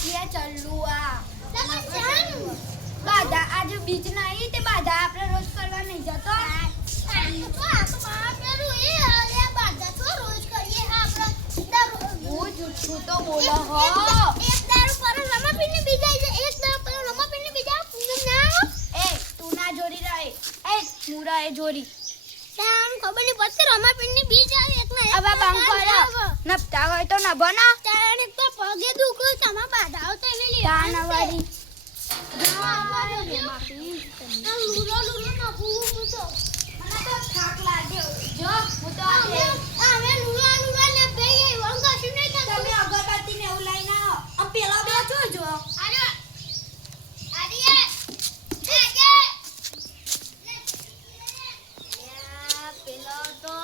છીએ ચલ્લુ આ બાધા આજે બીજ નહીં તે બાધા આપણે રોજ કરવા નહીં જતો હું જૂઠું તો બોલો હો એક દારૂ પર રમા પીને બીજા એક દારૂ પર રમા પીને બીજા ના એ તું ના જોડી રહે એ મુરા એ જોડી તાન ખબર નહીં પડતી રમા પીને બીજા એક ના હવે બંકો નપતા હોય તો ન બના તાન એક તો પગે દુખો તમા બાધાઓ તો એલી તાન વાળી થાક લાગ્યો જો હું તો અમે લુલા લુલા ને બેય વંગા સુને તમે અગરબત્તી ને એવું લઈને આવો આ પેલા બે જોજો આરે આરે પેલો તો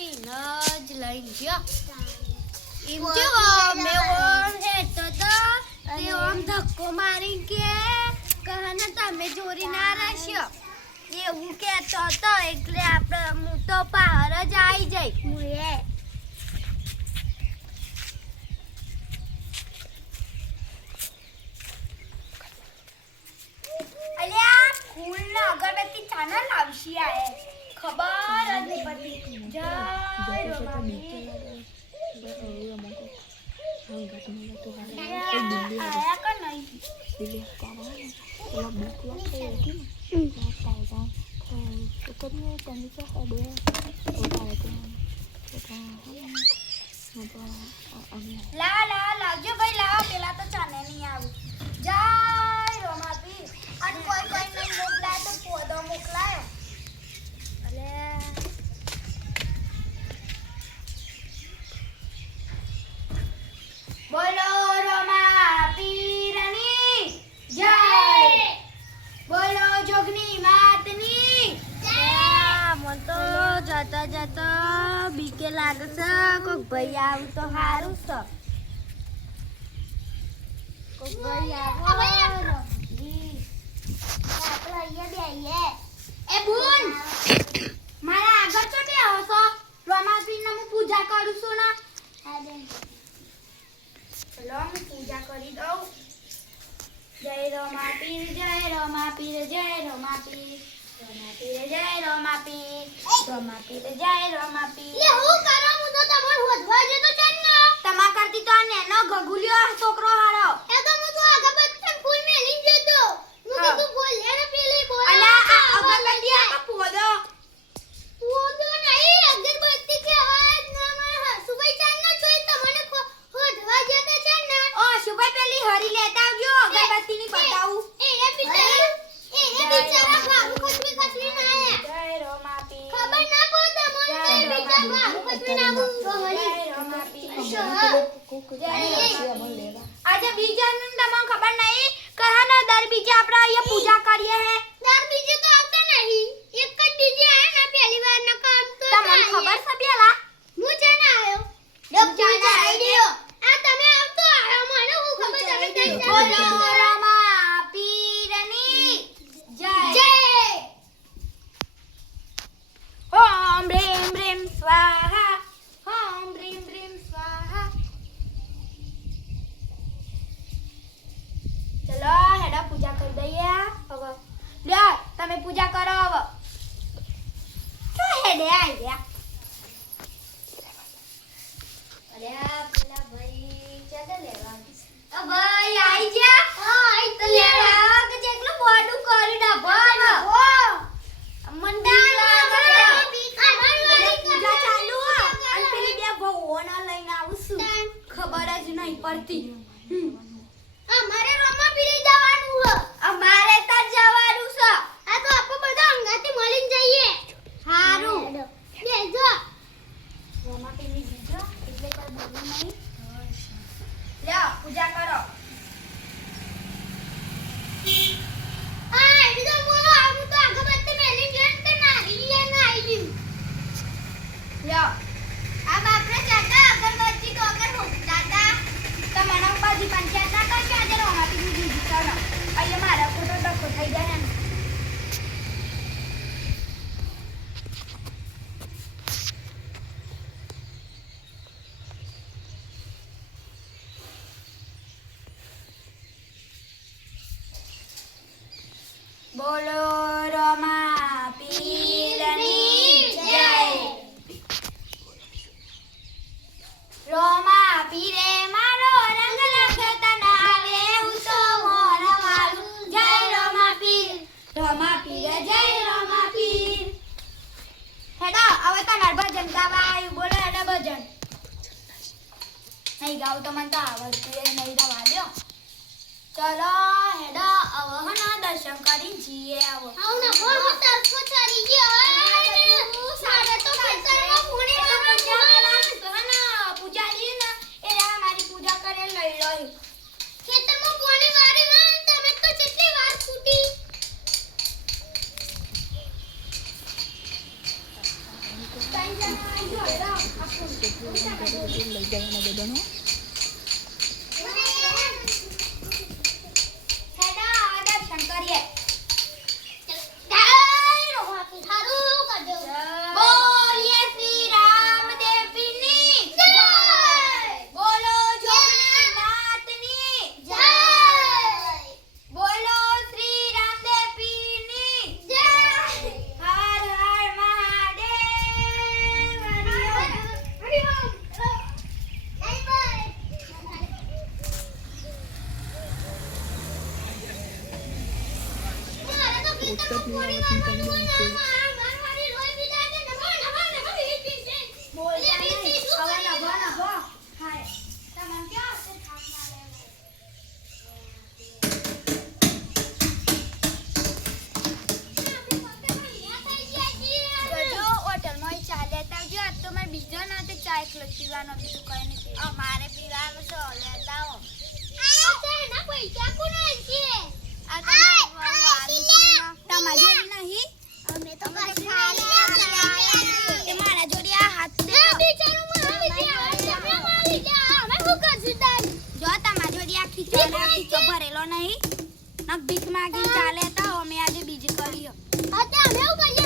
ઇનજ લઈ ગયો ઇમ જો મે ઓમ હેતો તો તે ઓમ ધક્કો મારી કે કહને તમે જોરી ના રાખ્યો એવું કેતો તો એટલે આપણે હું તો બહાર જ આવી જઈ મુએ અલ્યા ફૂલ ના અગરબત્તી ચાના લાવશી આએ ખબર જ નહીં પડતી જય રોમાપી આયા કે નહીં લાવજો ભાઈ લાવો પેલા તો ચાને નહીં આવું જય રોમાપી અને કોઈ નહીં મોકલાય તો પોદો મોકલાય અલે બોલો રોમાપીરની જય બોલો જોગની માતની જય મન તો જતા જતા બીકે લાગે છે કોક ભાઈ આવું તો સારું છે કોક ભાઈ આવો આપણે અહીંયા બેહીએ એ બુન મારા આગળ તો બે આવો છો રોમાપીને હું પૂજા કરું છું ને હા બેન ચલો હું પૂજા કરી દઉં જય રોમાપીર જય રોમાપીર જય રોમાપીર રોમાપીર જય રોમાપીર રોમાપીર જય રોમાપીર લે હું કરો હું તો તમાર હોધવા જતો છે ને તમા કરતી તો આ નેનો ગગુલિયો છોકરો હારો એ તો હું તો અગરબત્તી ફૂલ મેલી જતો હું કીધું બોલ લે ને પેલી બોલ અલા આ અગરબત્તી આ પોદો પોદો નહીં અગરબત્તી કે આજ ના મારા સુભાઈ ચાન ના જોઈ તમને હોધવા જતો છે ને ઓ સુભાઈ પેલી હરી લેતા આવજો અગરબત્તી ની બતાવું એ બિચારા ભાગુ ખસમી ખસમી ના આયા જય રોમાપી ખબર ના પડે મને બિચારા ભાગુ ખસમી ના આવું જય રોમાપી આજે બીજાનું તમને ખબર નહીં કહાના દર બીજે આપણે અહીંયા પૂજા કરીએ હે દર બીજે તો આવતા નહીં એક જ બીજે આયા ના પહેલી વાર ના કામ તો તમને ખબર છે પેલા હું જાને આયો ડબ જાને આવી ગયો આ તમે આવતો આયો મને હું ખબર તમે બોલો રોમાપીરની જય જય ઓમ રીમ રીમ સ્વાહા ઓમ રીમ રીમ સ્વાહા ચલો હેડા પૂજા કરી દઈએ હવે લે તમે પૂજા કરો હવે તો હેડે આવી ગયા અરે પેલા ભાઈ ચાલે લેવા ભાઈ આઈ ગયા હા આઈ તો લેવા કે જેટલું બોડું કરી ડાભા મંડા પૂજા ચાલુ અને પેલી બે ભગવાના લઈને આવું છું ખબર જ નહીં પડતી અમારે રોમાપીર જવાનું છે અમારે તો જવાનું છે આ તો આપણે બધા અંગાથી મળીને જઈએ હારું બેજો રોમાપીરની બીજો એટલે કોઈ બોલું નહીં લ્યો પૂજા કરો આ એડી તો બોલો આવું તો અગરબત્તી મેલી ગયો તે નારી લે ના આવી ગયું લ્યો આ બાપરે ચાટા અગરબત્તી તો અગર હો ચાટા તમારા બાજી પંચાયત ના કરશે આજે રોમાપીરની બીજી કરો અહીંયા મારા ફોટો ડકો થઈ જાય ને બોલો રમા પીરની જય. રમા પીરે મારો રંગ લખતા નાવે હું તો મોર મારું. જય રમા પીર જય રમા પીર. હેડો હવે તમાર ભજન ગાવા આવ્યું. બોલો હેડો ભજન. નહીં ગાવ તો મને તો આવડતું એ નહીં રવા દો. ચલો હેડો હવે દર્શન કરીને જઈએ. આવો આવના બોલ મતર કોચરી ગયો સાડે તો ખેતરમાં પૂણી પૂજારી ને એ મારી પૂજા કરે લઈ લો. ખેતરમાં પૂણી વારી વાન તમે તો કેટલી વાર ફૂટી અમારે પીવાનું છે લેતા આવો. પૈસા કોને છે તમારી જોડી નહીં અમે તો મારા જોડી આ હાથ દે. જો તમારા જોડી આ ખીચો ભરેલો નહીં. ભીખ માગી ચાલે તો અમે આજે બીજી કરીએ. અમે એવું કરીએ